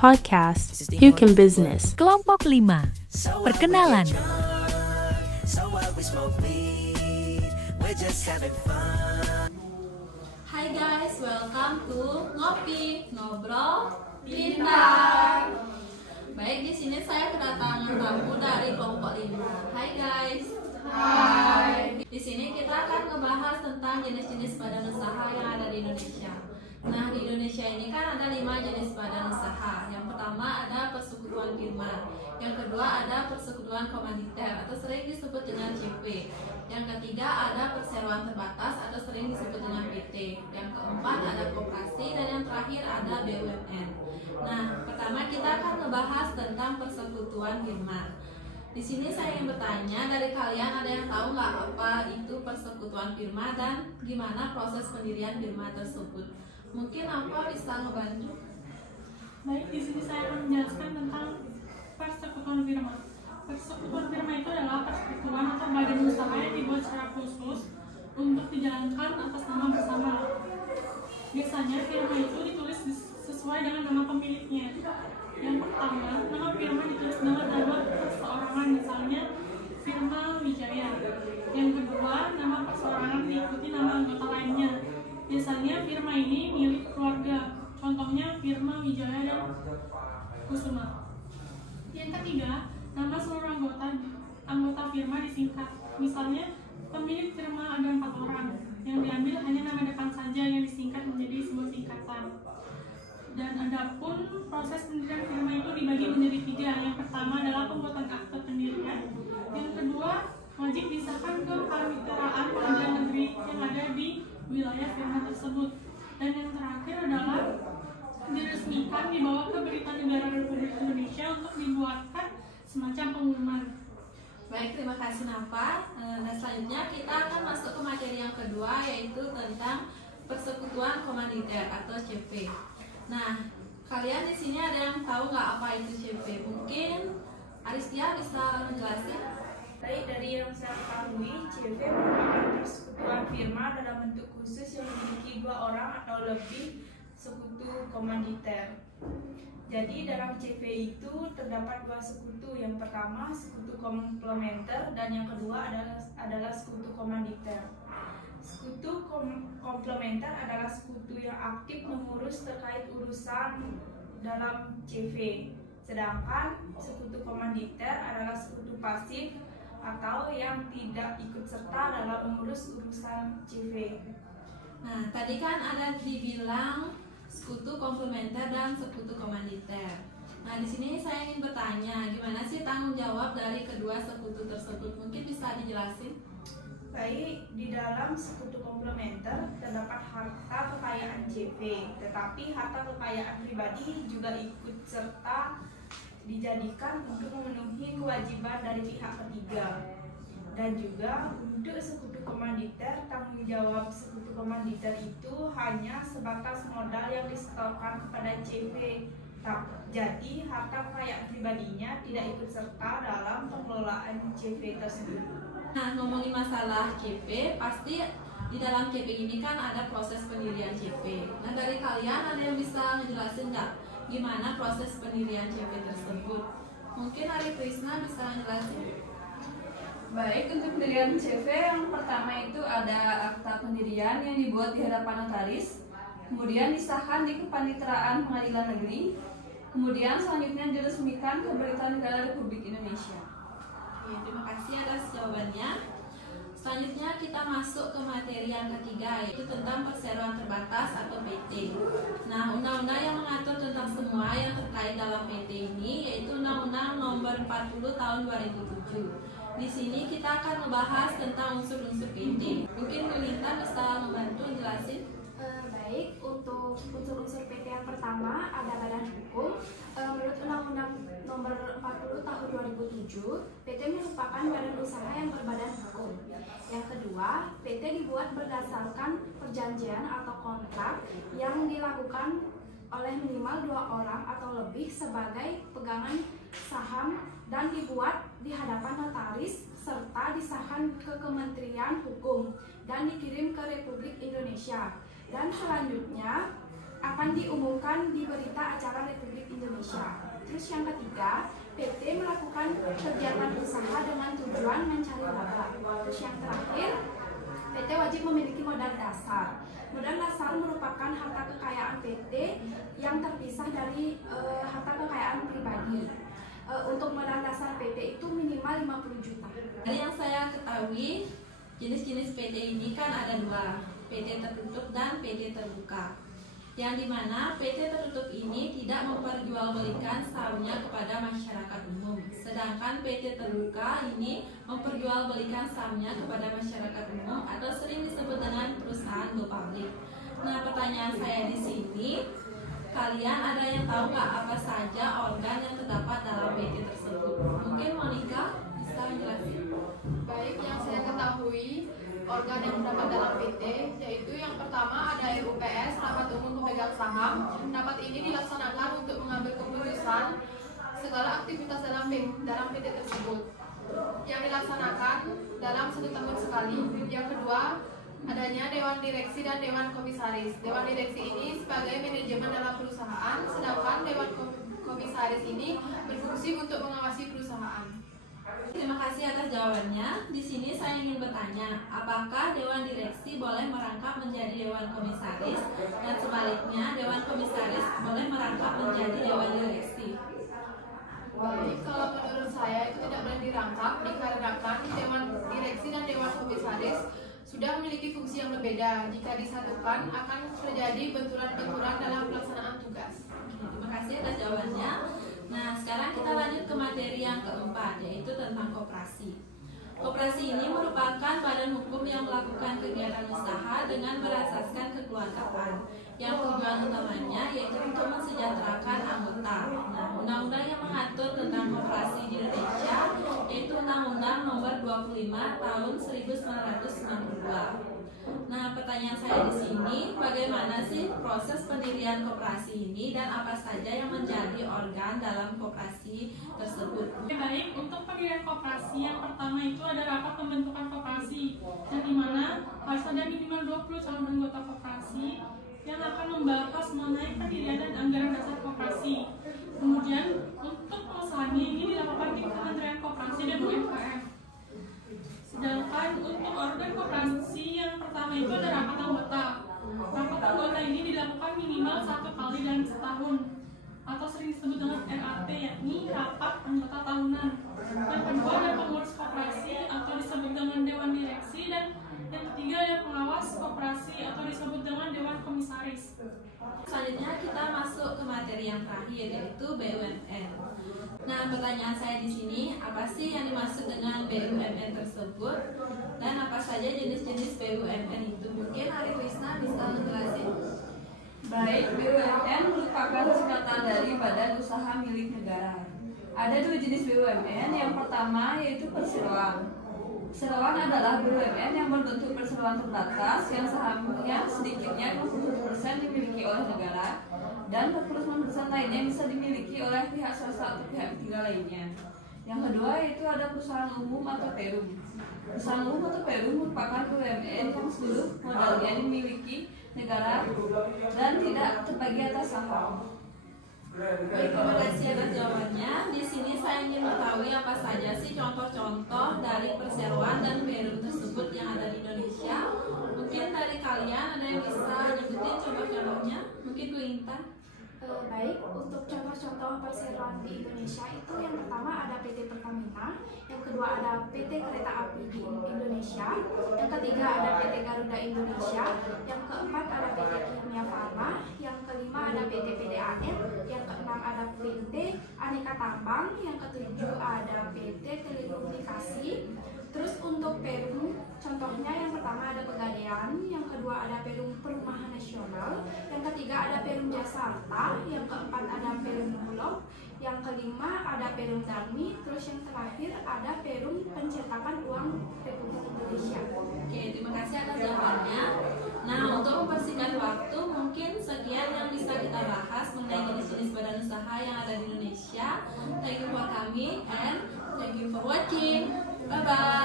podcast, You Can Business. Kelompok 5. Perkenalan. Hai guys, welcome to Ngopi Ngobrol Pintar. Baik, di sini saya kedatangan tamu dari kelompok 5. Hai guys. Hai. Di sini kita akan ngebahas tentang jenis-jenis badan usaha yang ada di Indonesia. Nah, di Indonesia ini kan ada 5 jenis badan usaha. Yang pertama ada persekutuan firma. Yang kedua ada persekutuan komanditer atau sering disebut dengan CP. Yang ketiga ada perseroan terbatas atau sering disebut dengan PT. Yang keempat ada koperasi dan yang terakhir ada BUMN. Nah, pertama kita akan ngebahas tentang persekutuan firma. Di sini saya ingin bertanya, dari kalian ada yang tahu nggak apa itu persekutuan firma dan gimana proses pendirian firma tersebut? Mungkin apa bisa ngebantu? Baik, di sini saya akan menjelaskan tentang persekutuan firma. Persekutuan firma itu adalah persekutuan atau badan usaha yang dibuat secara khusus untuk dijalankan atas nama bersama. Biasanya firma itu ditulis sesuai dengan nama pemiliknya. Yang pertama, nama firma ditulis dengan nama perseorangan, misalnya firma Wijaya. Yang kedua, nama perseorangan diikuti nama anggota lainnya. Biasanya firma ini milik keluarga, contohnya firma Wijaya dan Kusuma. Yang ketiga, nama seluruh anggota firma disingkat. Misalnya, pemilik firma ada 4 orang, yang diambil hanya nama depan saja yang disingkat menjadi sebuah singkatan. Dan adapun proses pendirian firma itu dibagi menjadi 3. Yang pertama adalah pembuatan akte pendirian. Yang kedua, wajib disahkan ke paniteraan pengadilan negeri yang ada di wilayah firma tersebut. Dan yang terakhir adalah diresmikan, dibawa ke Berita Negara Republik Indonesia untuk dibuatkan semacam pengumuman. Baik, terima kasih Nafa. Nah, selanjutnya kita akan masuk ke materi yang kedua, yaitu tentang persekutuan komanditer atau CP. Nah, kalian di sini ada yang tahu nggak apa itu CP? Mungkin Aristia bisa menjelaskan? Baik, dari yang saya ketahui, CV merupakan persekutuan firma dalam bentuk khusus yang memiliki 2 orang atau lebih sekutu komanditer. Jadi dalam CV itu terdapat 2 sekutu. Yang pertama sekutu komplementer dan yang kedua adalah sekutu komanditer. Sekutu komplementer adalah sekutu yang aktif mengurus terkait urusan dalam CV. Sedangkan sekutu komanditer adalah sekutu pasif atau yang tidak ikut serta dalam mengurus urusan CV. Nah, tadi kan ada dibilang sekutu komplementer dan sekutu komanditer. Nah, di sini saya ingin bertanya, gimana sih tanggung jawab dari kedua sekutu tersebut? Mungkin bisa dijelasin? Baik, di dalam sekutu komplementer terdapat harta kekayaan CV, tetapi harta kekayaan pribadi juga ikut serta dijadikan untuk memenuhi kewajiban dari pihak ketiga. Dan juga untuk sekutu komanditer, tanggung jawab sekutu komanditer itu hanya sebatas modal yang disetorkan kepada CV. Jadi harta kekayaan pribadinya tidak ikut serta dalam pengelolaan CV tersebut. Nah, ngomongin masalah CP, pasti di dalam CP ini kan ada proses pendirian CP. Nah, dari kalian ada yang bisa ngejelasin nggak gimana proses pendirian CP tersebut? Mungkin Ari Krisna bisa ngejelasin? Baik, untuk pendirian CV yang pertama itu ada akta pendirian yang dibuat di hadapan notaris, kemudian disahkan di kepaniteraan pengadilan negeri, kemudian selanjutnya diresmikan ke Berita Negara Republik Indonesia. Oke, terima kasih atas jawabannya. Selanjutnya kita masuk ke materi yang ketiga, yaitu tentang perseroan terbatas atau PT. Nah, undang-undang yang mengatur tentang semua yang terkait dalam PT ini yaitu Undang-Undang Nomor 40 Tahun 2007. Di sini kita akan membahas tentang unsur-unsur PT. Mungkin Melinta bisa membantu jelasin? Baik, untuk unsur-unsur PT yang pertama ada badan hukum. Menurut Undang-Undang Nomor 40 Tahun 2007, PT merupakan badan usaha yang berbadan hukum. Yang kedua, PT dibuat berdasarkan perjanjian atau kontrak yang dilakukan oleh minimal 2 orang atau lebih sebagai pegangan saham dan dibuat di hadapan notaris serta disahkan ke Kementerian Hukum dan dikirim ke Republik Indonesia. Dan selanjutnya akan diumumkan di berita acara Republik Indonesia. Indonesia. Terus yang ketiga, PT melakukan kegiatan usaha dengan tujuan mencari laba. Terus yang terakhir, PT wajib memiliki modal dasar. Modal dasar merupakan harta kekayaan PT yang terpisah dari harta kekayaan pribadi. Untuk modal dasar PT itu minimal 50 juta. Dari yang saya ketahui, jenis-jenis PT ini kan ada dua, PT tertutup dan PT terbuka. Yang dimana PT tertutup ini tidak memperjualbelikan sahamnya kepada masyarakat umum, sedangkan PT terbuka ini memperjualbelikan sahamnya kepada masyarakat umum atau sering disebut dengan perusahaan go public. Nah, pertanyaan saya di sini, kalian ada yang tahu nggak apa saja organ yang terdapat dalam PT tersebut? Mungkin Monica bisa menjelaskan. Baik, yang saya ketahui organ yang terdapat dalam PT yaitu yang pertama ada RUPS, Rapat Umum Pemegang Saham. Rapat ini dilaksanakan untuk mengambil keputusan segala aktivitas dalam PT tersebut yang dilaksanakan dalam 1 tahun sekali. Yang kedua, adanya Dewan Direksi dan Dewan Komisaris. Dewan Direksi ini sebagai manajemen dalam perusahaan, sedangkan Dewan Komisaris ini berfungsi untuk mengawasi perusahaan. Terima kasih atas jawabannya. Di sini saya ingin bertanya, apakah Dewan Direksi boleh merangkap menjadi Dewan Komisaris dan sebaliknya Dewan Komisaris boleh merangkap menjadi Dewan Direksi? Baik, kalau menurut saya itu tidak boleh dirangkap dikarenakan Dewan Direksi dan Dewan Komisaris sudah memiliki fungsi yang berbeda. Jika disatukan akan terjadi benturan-benturan dalam pelaksanaan tugas. Terima kasih atas jawabannya. Nah, sekarang kita lanjut ke materi yang keempat, yaitu tentang koperasi. Koperasi ini merupakan badan hukum yang melakukan kegiatan usaha dengan berasaskan kekeluargaan, yang tujuan utamanya yaitu untuk mensejahterakan anggota. Nah, undang-undang yang mengatur tentang koperasi di Indonesia yaitu Undang-Undang Nomor 25 Tahun 1992. Nah, pertanyaan saya di sini, bagaimana sih proses pendirian koperasi ini dan apa saja yang menjadi organ dalam koperasi tersebut? Baik, untuk pendirian koperasi yang pertama itu ada rapat pembentukan koperasi, yang dimana harus ada minimal 20 calon anggota koperasi yang akan membahas mengenai pendirian dan anggaran dasar koperasi. Kemudian untuk pengusahaannya ini dilakukan di Kementerian Koperasi dan UMKM. Sedangkan untuk organ koperasi yang pertama itu ada rapat anggota. Rapat anggota ini dilakukan minimal 1 kali dalam setahun atau sering disebut dengan RAT, yakni rapat anggota tahunan. Yang kedua ada pengurus koperasi atau disebut dengan Dewan Direksi, dan yang ketiga ada pengawas koperasi atau disebut dengan Dewan Komisaris. Selanjutnya kita masuk ke materi yang terakhir, yaitu BUMN. Nah, pertanyaan saya di sini, apa sih yang dimaksud dengan BUMN tersebut dan apa saja jenis-jenis BUMN itu? Mungkin Ari Krisna bisa menjelaskan. Baik, BUMN merupakan singkatan dari Badan Usaha Milik Negara. Ada 2 jenis BUMN, yang pertama yaitu perseroan. Perseroan adalah BUMN yang berbentuk perseroan terbatas yang sahamnya sedikitnya 20% dimiliki oleh negara dan 40% lainnya bisa dimiliki oleh pihak swasta atau pihak ketiga lainnya. Yang kedua yaitu ada perusahaan umum atau Perum. Perusahaan umum atau Perum merupakan BUMN yang seluruh modalnya dimiliki negara dan tidak terbagi atas saham. Baik, terima kasih atas jawabannya. Di sini saya ingin mengetahui apa saja sih contoh-contoh dari perseroan dan Perum tersebut yang ada di Indonesia. Mungkin dari kalian ada yang bisa nyebutin contoh-contohnya? Mungkin Bu Intan. Baik, untuk contoh-contoh perseroan di Indonesia itu yang pertama ada PT Pertamina, yang kedua ada PT Kereta Api di Indonesia, yang ketiga ada PT Garuda Indonesia, yang keempat ada PT Kimia Farma, yang kelima ada PT PDAM, yang keenam ada PT Aneka Tambang, yang ketujuh ada PT Telekomunikasi. Terus untuk Perum, contohnya yang pertama ada Pegadaian, yang kedua ada Perum Perumahan Nasional, yang ketiga ada Perum Jasa Harta, yang keempat ada Perum Bulog, yang kelima ada Perum Darmi, terus yang terakhir ada Perum Pencetakan Uang Republik Indonesia. Oke, terima kasih atas jawabannya. Nah, untuk mempersingkat waktu, mungkin sekian yang bisa kita bahas mengenai jenis-jenis badan usaha yang ada di Indonesia. Thank you for coming and thank you for watching. Bye-bye.